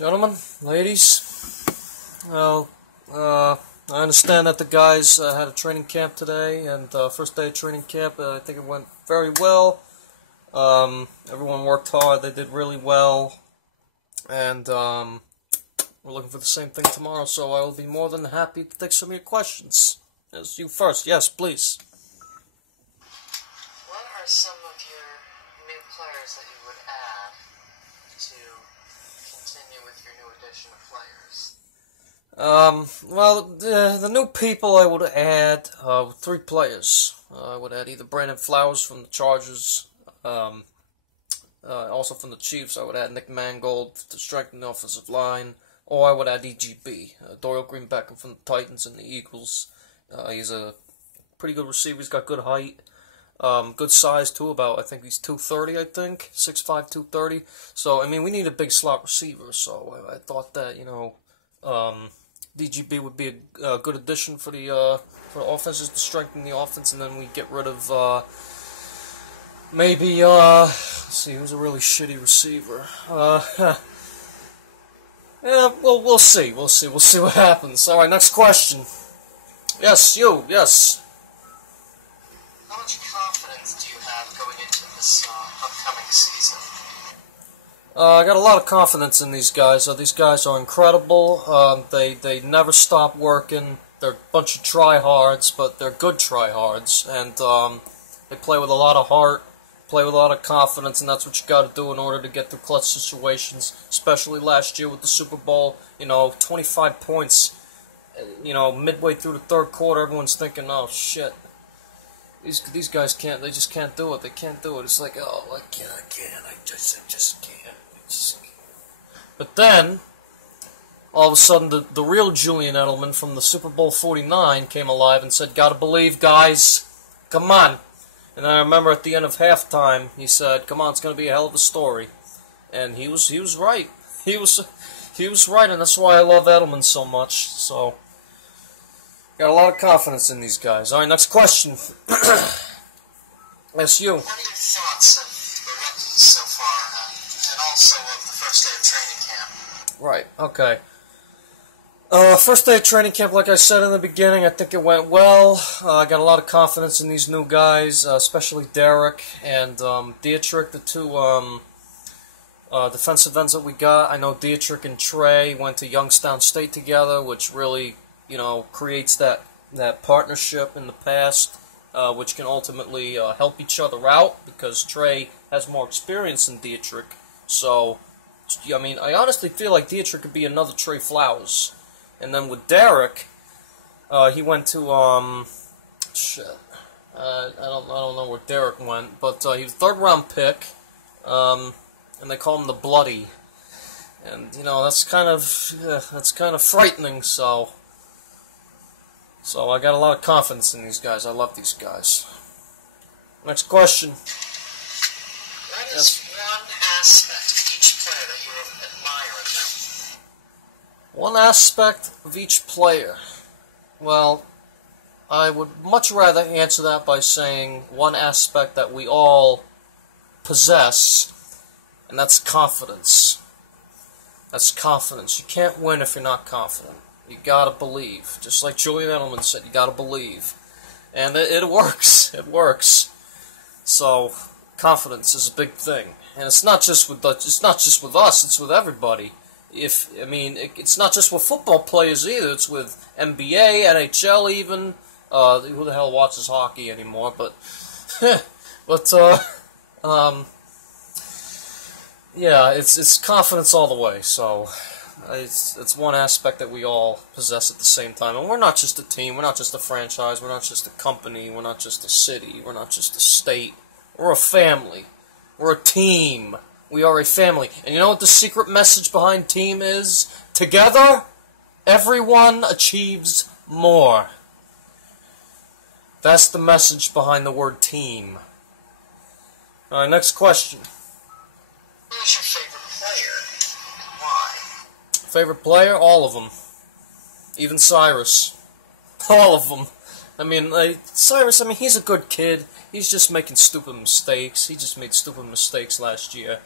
Gentlemen, ladies, well, I understand that the guys had a training camp today, and first day of training camp, I think it went very well. Everyone worked hard, they did really well, and we're looking for the same thing tomorrow, so I will be more than happy to take some of your questions. Yes, you first. Yes, please. What are some of your new players that you would add to continue with your new addition of players? Well, the new people I would add, 3 players. I would add either Brandon Flowers from the Chargers, also from the Chiefs. I would add Nick Mangold to strengthen the offensive line, or I would add EGB, Doyle Green-Beckham from the Titans and the Eagles. He's a pretty good receiver. He's got good height, good size too. I think he's 230. I think 6'5", 230. So I mean, we need a big slot receiver. So I thought that DGB would be a good addition for the offenses to strengthen the offense, and then we get rid of maybe let's see who's a really shitty receiver. Yeah, well, we'll see what happens. All right, next question. Yes, you. Yes. How much confidence do you have going into this upcoming season? I got a lot of confidence in these guys. These guys are incredible. They never stop working. They're a bunch of tryhards, but they're good tryhards, and they play with a lot of heart, play with a lot of confidence, and that's what you got to do in order to get through clutch situations. Especially last year with the Super Bowl, 25 points. Midway through the third quarter, everyone's thinking, "Oh shit, these guys can't. They just can't do it. They can't do it." It's like, "Oh, I just can't." But then, all of a sudden, the real Julian Edelman from the Super Bowl 49 came alive and said, "Gotta believe, guys. Come on." And I remember at the end of halftime, he said, "Come on, it's gonna be a hell of a story." And he was right. He was right, and that's why I love Edelman so much. So, got a lot of confidence in these guys. All right, next question. That's you. What are your thoughts of the rookies so far, and also of the first day of training camp? Right, okay. First day of training camp, like I said in the beginning, I think it went well. I got a lot of confidence in these new guys, especially Derek and Dietrich, the two defensive ends that we got. I know Dietrich and Trey went to Youngstown State together, which really, creates that partnership in the past, which can ultimately help each other out, because Trey has more experience than Dietrich. So, I mean, I honestly feel like Dietrich could be another Trey Flowers. And then with Derek, he went to I don't know where Derek went, but he was a 3rd-round pick, and they call him the Bloody, and that's kind of frightening. So I got a lot of confidence in these guys. I love these guys. Next question. What is one aspect of each player that you admire in them? One aspect of each player. Well, I would much rather answer that by saying one aspect that we all possess, and that's confidence. That's confidence. You can't win if you're not confident. You gotta believe. Just like Julian Edelman said, you gotta believe. And it works. It works. So, confidence is a big thing. And it's not just with us, it's with everybody. It's not just with football players either. It's with NBA, NHL, even. Who the hell watches hockey anymore? But, yeah, it's confidence all the way. So, it's one aspect that we all possess at the same time. And we're not just a team. We're not just a franchise. We're not just a company. We're not just a city. We're not just a state. We're a family. We're a team. We are a family. And you know what the secret message behind team is? Together, everyone achieves more. That's the message behind the word team. All right, next question. Who is your favorite player, and why? Favorite player? All of them. Even Cyrus. All of them. Cyrus, he's a good kid. He's just making stupid mistakes. He just made stupid mistakes last year.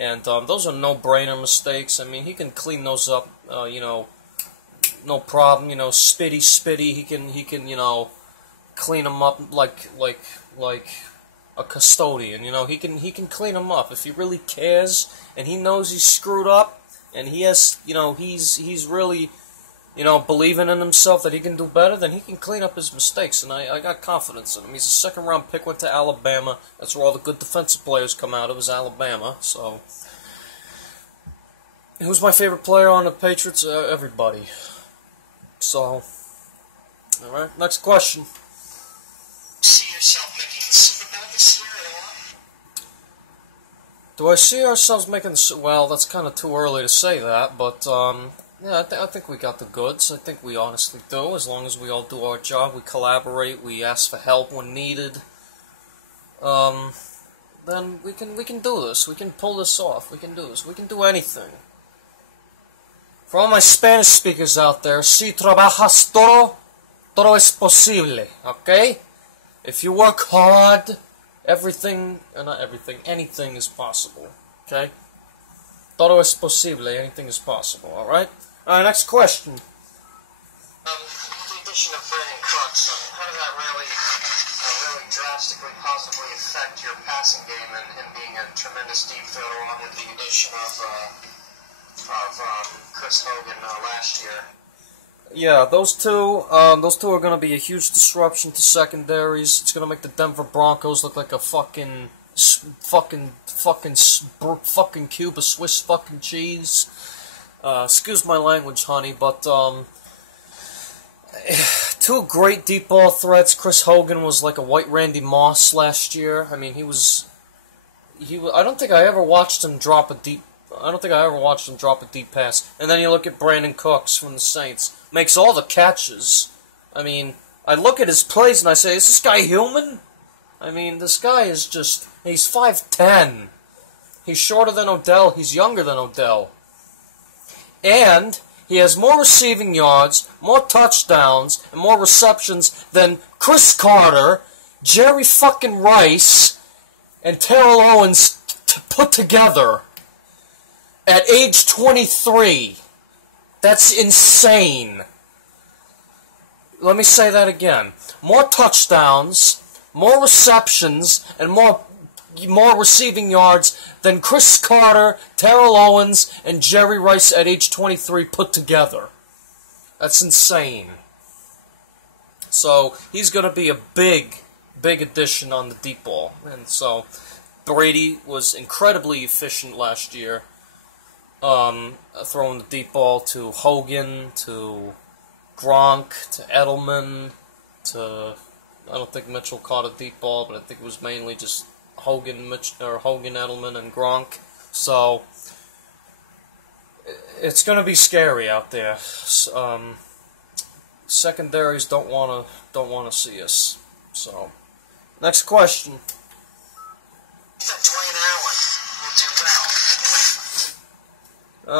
And those are no-brainer mistakes. I mean, he can clean those up, you know, no problem. You know, spitty. He can, you know, clean them up like a custodian. You know, he can clean them up if he really cares and he knows he's screwed up and he has, you know, he's really, you know, believing in himself that he can do better. Then he can clean up his mistakes, and I got confidence in him. He's a second-round pick. Went to Alabama. That's where all the good defensive players come out of, is Alabama. So, who's my favorite player on the Patriots? Everybody. So, all right. Next question. See yourself making the Super Bowl this year at all? Do I see ourselves making the... Well, that's kind of too early to say that, but, yeah, I think we got the goods. I think we honestly do, as long as we all do our job, we collaborate, we ask for help when needed. Then we can do this. We can pull this off. We can do this. We can do anything. For all my Spanish speakers out there, si trabajas todo, todo es posible, okay? If you work hard, everything, not everything, anything is possible, okay? Todo es posible, anything is possible, alright? Alright, next question. With the addition of Brandon Cooks, how does that really drastically possibly affect your passing game and him being a tremendous deep threat along with the addition of Chris Hogan last year? Yeah, those two are going to be a huge disruption to secondaries. It's going to make the Denver Broncos look like a fucking cube of Swiss fucking cheese. Excuse my language, honey, but two great deep ball threats. Chris Hogan was like a white Randy Moss last year. I mean, I don't think I ever watched him drop a deep pass. And then you look at Brandon Cooks from the Saints. Makes all the catches. I mean, I look at his plays and I say, is this guy human? I mean, this guy is just... He's 5'10". He's shorter than Odell. He's younger than Odell. And he has more receiving yards, more touchdowns, and more receptions than Chris Carter, Jerry fucking Rice, and Terrell Owens put together. At age 23. That's insane. Let me say that again. More touchdowns, more receptions, and more receiving yards than Chris Carter, Terrell Owens, and Jerry Rice at age 23 put together. That's insane. So, he's going to be a big addition on the deep ball. And so, Brady was incredibly efficient last year. Throwing the deep ball to Hogan, to Gronk, to Edelman, to... I don't think Mitchell caught a deep ball, but I think it was mainly just Hogan, Edelman, and Gronk. So, it's going to be scary out there. Secondaries don't want to see us. So, next question. Dwayne Allen will do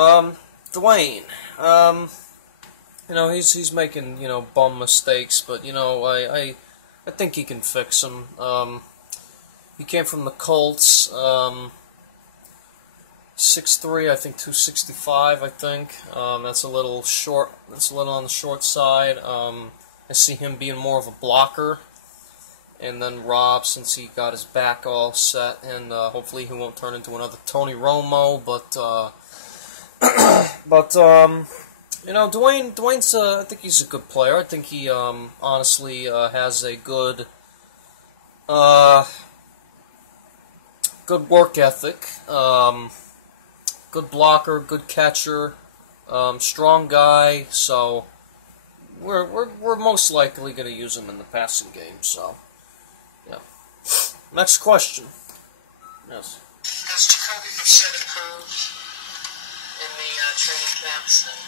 well. Dwayne, you know, he's making, you know, bum mistakes, but, you know, I think he can fix them. He came from the Colts, 6'3", I think 265, I think. That's a little short, that's a little on the short side. I see him being more of a blocker. And then Rob, since he got his back all set, and hopefully he won't turn into another Tony Romo, but you know, Dwayne's, I think he's a good player. I think he, honestly, has a good work ethic, good blocker, good catcher, strong guy, so we're most likely going to use him in the passing game, so, yeah. Next question. Yes. Has Jacoby Brissett improved in the training camps, and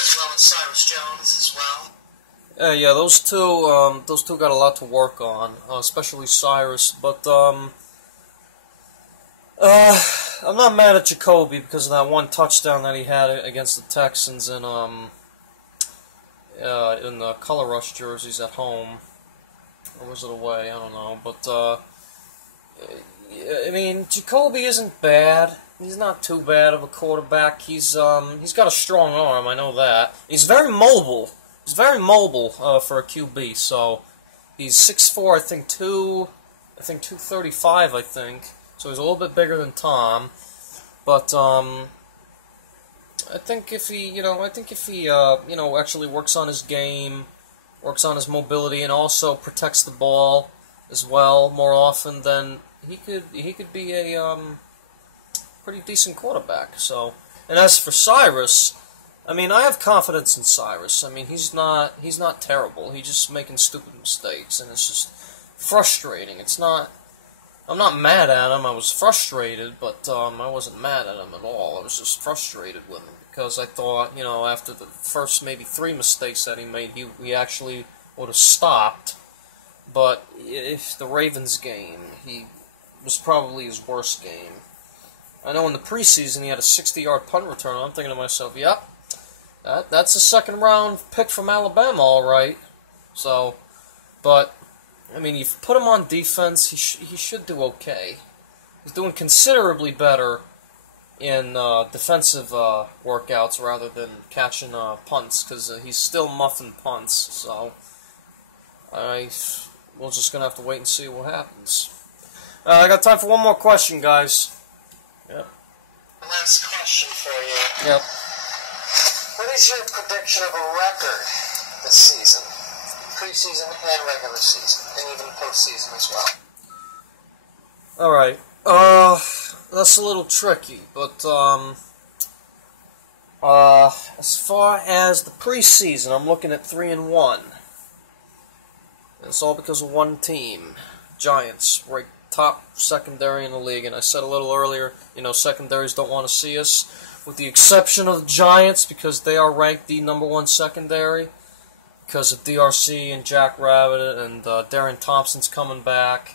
as well as Cyrus Jones as well? Yeah, those two got a lot to work on, especially Cyrus. But I'm not mad at Jacoby because of that one touchdown that he had against the Texans in the Color Rush jerseys at home, or was it away? I don't know. But I mean, Jacoby isn't bad. He's not too bad of a quarterback. He's got a strong arm, I know that. He's very mobile. He's very mobile for a QB. So he's 6'4", I think 235, I think. So he's a little bit bigger than Tom. But I think if he actually works on his game, works on his mobility, and also protects the ball as well more often, then he could be a pretty decent quarterback. So, and as for Cyrus, I mean, I have confidence in Cyrus. I mean, he's not terrible. He's just making stupid mistakes, and it's just frustrating. I'm not mad at him. I was frustrated, but I wasn't mad at him at all. I was just frustrated with him because I thought, after the first maybe 3 mistakes that he made, he actually would have stopped. But if the Ravens game, he was probably his worst game. I know in the preseason he had a 60-yard punt return. I'm thinking to myself, yep, that's a second-round pick from Alabama, all right. So, but I mean, you put him on defense, he should do okay. He's doing considerably better in defensive workouts rather than catching punts, because he's still muffing punts. So we're just gonna have to wait and see what happens. I got time for one more question, guys. Yep. Last question for you. Yep. What is your prediction of a record this season? Preseason and regular season, and even postseason as well. Alright. That's a little tricky, but as far as the preseason, I'm looking at 3-1. It's all because of one team. Giants, right top secondary in the league, and I said a little earlier, secondaries don't want to see us, with the exception of the Giants, because they are ranked the #1 secondary, because of DRC and Jack Rabbit, and Darren Thompson's coming back,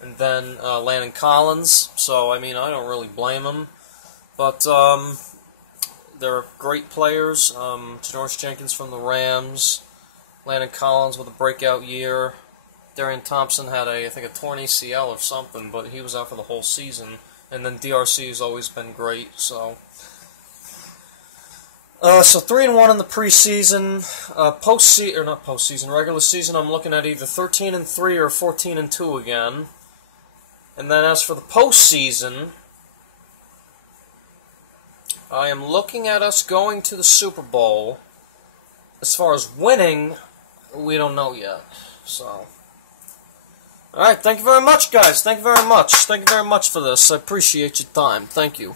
and then Landon Collins, so, I mean, I don't really blame them, but they're great players. Janoris Jenkins from the Rams, Landon Collins with a breakout year. Darian Thompson had I think a torn ACL or something, but he was out for the whole season. And then DRC has always been great. So 3-1 in the preseason. Regular season, I'm looking at either 13-3 or 14-2 again. And then as for the postseason, I am looking at us going to the Super Bowl. As far as winning, we don't know yet. So, alright, thank you very much, guys. Thank you very much. Thank you very much for this. I appreciate your time. Thank you.